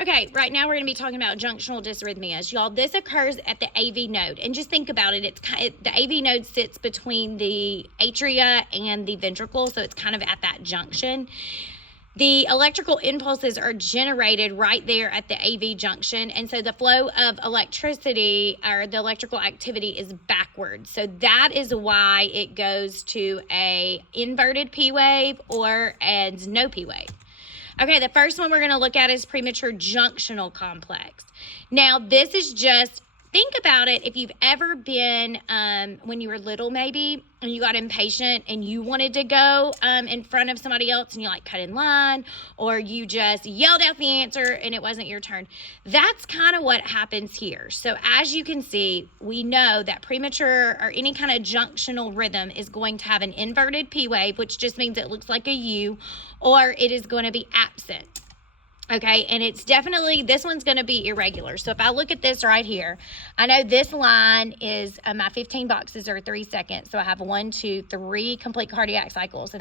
Okay, right now we're going to be talking about junctional dysrhythmias. Y'all, this occurs at the AV node. And just think about it. The AV node sits between the atria and the ventricle, so it's kind of at that junction. The electrical impulses are generated right there at the AV junction, and so the flow of electricity or the electrical activity is backwards. So that is why it goes to a inverted P wave or as no P wave. Okay, the first one we're going to look at is premature junctional complex. Now, this is just, think about it if you've ever been, when you were little maybe, and you got impatient and you wanted to go in front of somebody else and you like cut in line, or you just yelled out the answer and it wasn't your turn. That's kind of what happens here. So as you can see, we know that premature or any kind of junctional rhythm is going to have an inverted P wave, which just means it looks like a U, or it is going to be absent. Okay, and it's definitely, this one's going to be irregular. So if I look at this right here, I know this line is, my 15 boxes are 3 seconds. So I have 1, 2, 3 complete cardiac cycles.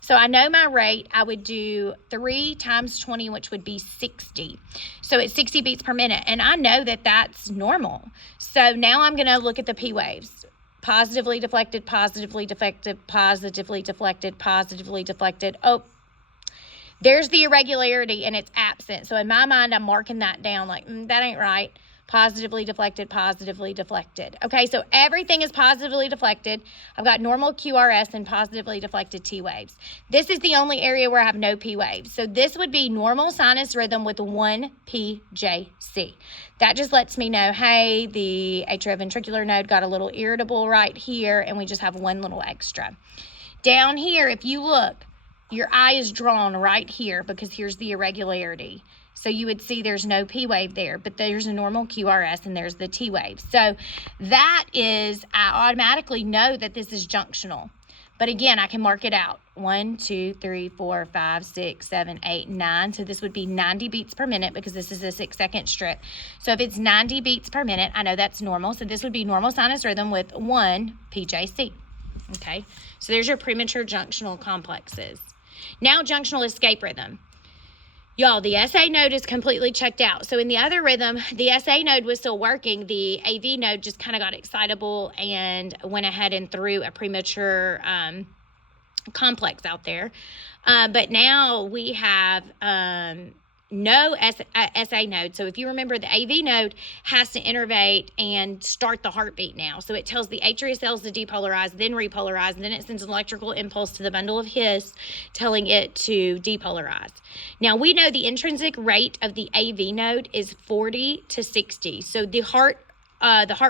So I know my rate, I would do 3 times 20, which would be 60. So it's 60 beats per minute. And I know that that's normal. So now I'm going to look at the P waves. Positively deflected, positively deflected, positively deflected, positively deflected. Oh, there's the irregularity and it's absent. So in my mind, I'm marking that down like, that ain't right. Positively deflected, positively deflected. Okay, so everything is positively deflected. I've got normal QRS and positively deflected T waves. This is the only area where I have no P waves. So this would be normal sinus rhythm with 1 PJC. That just lets me know, hey, the atrioventricular node got a little irritable right here and we just have 1 little extra. Down here, if you look, your eye is drawn right here because here's the irregularity. So you would see there's no P wave there, but there's a normal QRS and there's the T wave. So that is, I automatically know that this is junctional. But again, I can mark it out. 1, 2, 3, 4, 5, 6, 7, 8, 9. So this would be 90 beats per minute because this is a 6-second strip. So if it's 90 beats per minute, I know that's normal. So this would be normal sinus rhythm with 1 PJC. Okay, so there's your premature junctional complexes. Now junctional escape rhythm. Y'all, the SA node is completely checked out. So in the other rhythm, the SA node was still working. The AV node just kind of got excitable and went ahead and threw a premature complex out there. But now we have no SA node. So if you remember, the AV node has to innervate and start the heartbeat now. So it tells the atria cells to depolarize, then repolarize, and then it sends an electrical impulse to the bundle of His telling it to depolarize. Now we know the intrinsic rate of the AV node is 40 to 60. So the heart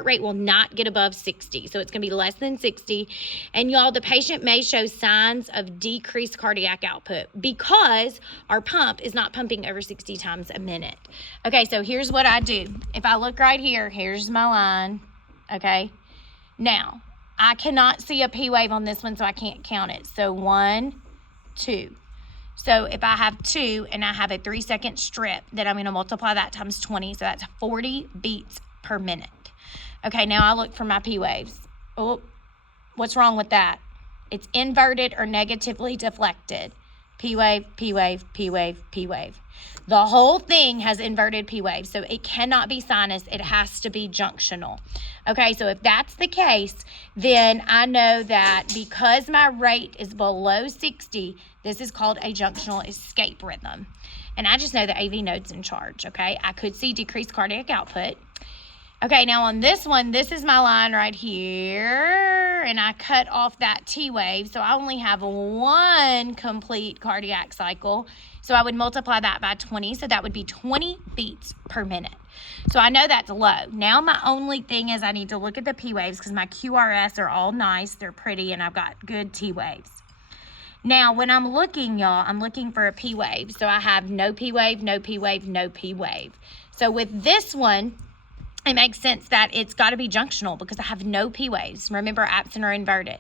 rate will not get above 60. So it's going to be less than 60. And y'all, the patient may show signs of decreased cardiac output because our pump is not pumping over 60 times a minute. Okay, so here's what I do. If I look right here, here's my line. Okay, now I cannot see a P wave on this one, so I can't count it. So 1, 2. So if I have 2 and I have a 3-second strip, then I'm going to multiply that times 20. So that's 40 beats per minute. Okay, now I look for my P waves. Oh, what's wrong with that? It's inverted or negatively deflected. P wave, P wave, P wave, P wave. The whole thing has inverted P waves, so it cannot be sinus. It has to be junctional. Okay, so if that's the case, then I know that because my rate is below 60, this is called a junctional escape rhythm. And I just know the AV node's in charge, okay? I could see decreased cardiac output. Okay, now on this one, this is my line right here, and I cut off that T wave, so I only have 1 complete cardiac cycle. So I would multiply that by 20, so that would be 20 beats per minute. So I know that's low. Now my only thing is I need to look at the P waves because my QRS are all nice, they're pretty, and I've got good T waves. Now when I'm looking, y'all, I'm looking for a P wave. So I have no P wave, no P wave, no P wave. So with this one, it makes sense that it's got to be junctional because I have no P waves. Remember, absent or inverted.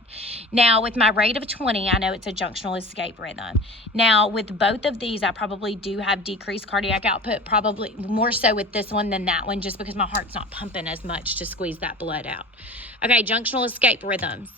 Now, with my rate of 20, I know it's a junctional escape rhythm. Now, with both of these, I probably do have decreased cardiac output, probably more so with this one than that one, just because my heart's not pumping as much to squeeze that blood out. Okay, junctional escape rhythms.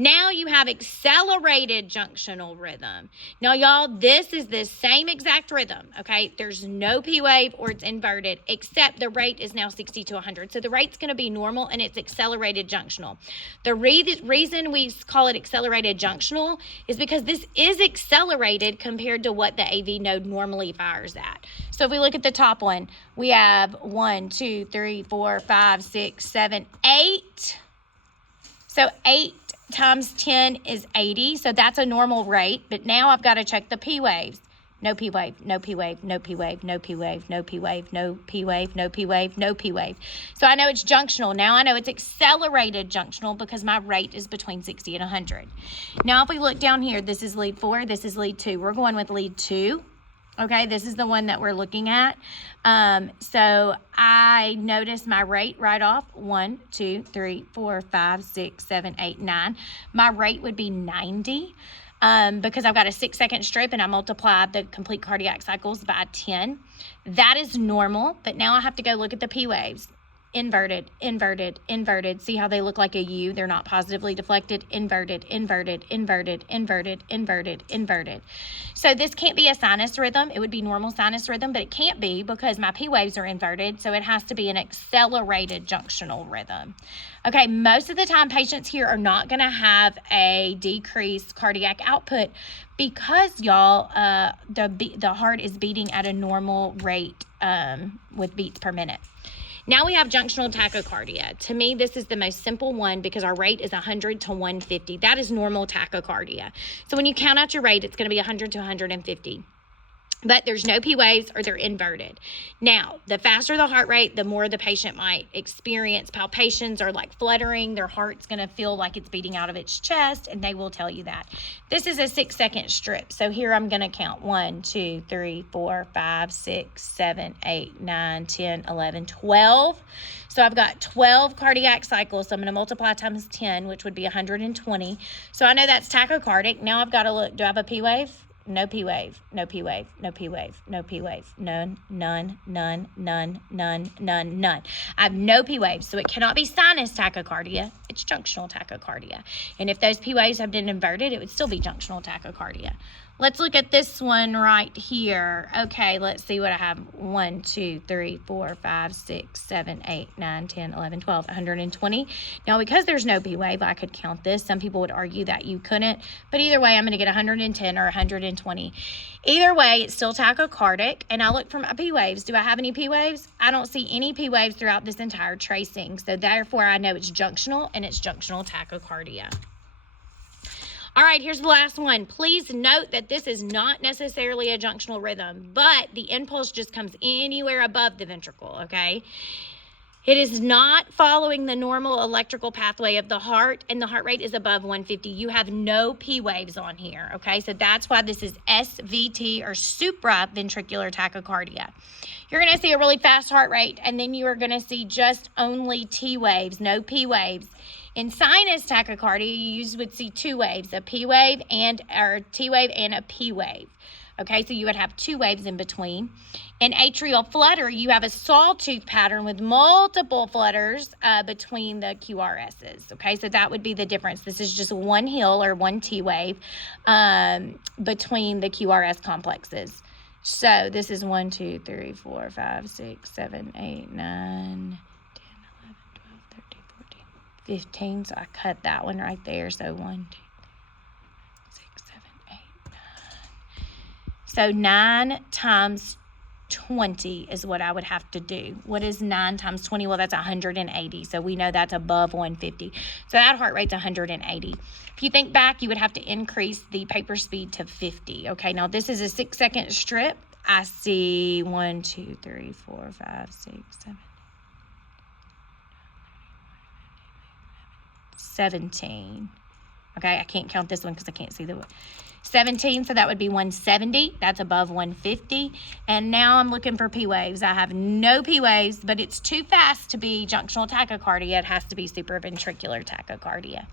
Now you have accelerated junctional rhythm. Now, y'all, this is the same exact rhythm, okay? There's no P wave or it's inverted, except the rate is now 60 to 100. So the rate's going to be normal and it's accelerated junctional. The reason we call it accelerated junctional is because this is accelerated compared to what the AV node normally fires at. So if we look at the top one, we have 1, 2, 3, 4, 5, 6, 7, 8. So 8 times 10 is 80, so that's a normal rate, but now I've got to check the P waves. No P wave, no P wave, no P wave, no P wave, no P wave, no P wave, no P wave, no P wave. So I know it's junctional. Now I know it's accelerated junctional because my rate is between 60 and 100. Now if we look down here, this is lead 4, this is lead 2. We're going with lead 2. Okay, this is the one that we're looking at. So I notice my rate right off. 1, 2, 3, 4, 5, 6, 7, 8, 9. My rate would be 90 because I've got a 6-second strip and I multiply the complete cardiac cycles by 10. That is normal, but now I have to go look at the P waves. Inverted, inverted, inverted. See how they look like a U? They're not positively deflected. Inverted, inverted, inverted, inverted, inverted, inverted. So this can't be a sinus rhythm. It would be normal sinus rhythm, but it can't be because my P waves are inverted. So it has to be an accelerated junctional rhythm. Okay, most of the time patients here are not going to have a decreased cardiac output because, y'all, the heart is beating at a normal rate with beats per minute. Now we have junctional tachycardia. To me, this is the most simple one because our rate is 100 to 150. That is normal tachycardia. So when you count out your rate, it's going to be 100 to 150. But there's no P waves or they're inverted. Now, the faster the heart rate, the more the patient might experience palpitations or like fluttering. Their heart's going to feel like it's beating out of its chest, and they will tell you that. This is a 6-second strip. So here I'm going to count 1, 2, 3, 4, 5, 6, 7, 8, 9, 10, 11, 12. So I've got 12 cardiac cycles. So I'm going to multiply times 10, which would be 120. So I know that's tachycardic. Now I've got to look. Do I have a P wave? No P wave, no P wave, no P wave, no P wave, none, none, none, none, none, none, none. I have no P waves, so it cannot be sinus tachycardia. It's junctional tachycardia. And if those P waves have been inverted, it would still be junctional tachycardia. Let's look at this one right here. Okay, let's see what I have. 1, 2, 3, 4, 5, 6, 7, 8, 9, 10, 11, 12, 120. Now, because there's no P wave, I could count this. Some people would argue that you couldn't. But either way, I'm going to get 110 or 120. Either way, it's still tachycardic. And I look for my P waves. Do I have any P waves? I don't see any P waves throughout this entire tracing. So therefore, I know it's junctional and it's junctional tachycardia. All right, here's the last one. Please note that this is not necessarily a junctional rhythm, but the impulse just comes anywhere above the ventricle, okay? It is not following the normal electrical pathway of the heart, and the heart rate is above 150. You have no P waves on here, okay? So that's why this is SVT or supraventricular tachycardia. You're going to see a really fast heart rate, and then you are going to see just only T waves, no P waves. In sinus tachycardia, you would see 2 waves, a P wave or T wave and a P wave. Okay, so you would have 2 waves in between. In atrial flutter, you have a sawtooth pattern with multiple flutters between the QRSs. Okay, so that would be the difference. This is just one hill or one T wave between the QRS complexes. So this is 1, 2, 3, 4, 5, 6, 7, 8, 9, 15, so I cut that one right there. So 1, 2, 6, 7, 8, 9. So 9 times 20 is what I would have to do. What is 9 times 20? Well, that's 180. So we know that's above 150. So that heart rate's 180. If you think back, you would have to increase the paper speed to 50. Okay, now this is a 6-second strip. I see 1, 2, 3, 4, 5, 6, 7. 17. Okay, I can't count this one because I can't see the 17, so that would be 170. That's above 150. And now I'm looking for P waves. I have no P waves, but it's too fast to be junctional tachycardia. It has to be supraventricular tachycardia.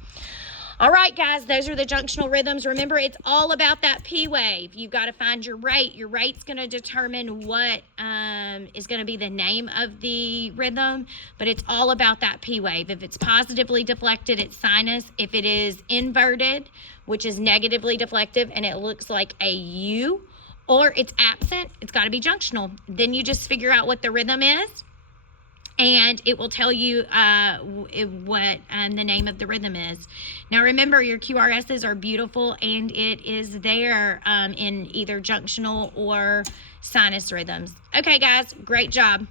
All right, guys, those are the junctional rhythms. Remember, it's all about that P wave. You've got to find your rate. Your rate's going to determine what is going to be the name of the rhythm, but it's all about that P wave. If it's positively deflected, it's sinus. If it is inverted, which is negatively deflective, and it looks like a U, or it's absent, it's got to be junctional. Then you just figure out what the rhythm is, and it will tell you what the name of the rhythm is. Now remember, your QRSs are beautiful, and it is there in either junctional or sinus rhythms. Okay, guys, great job.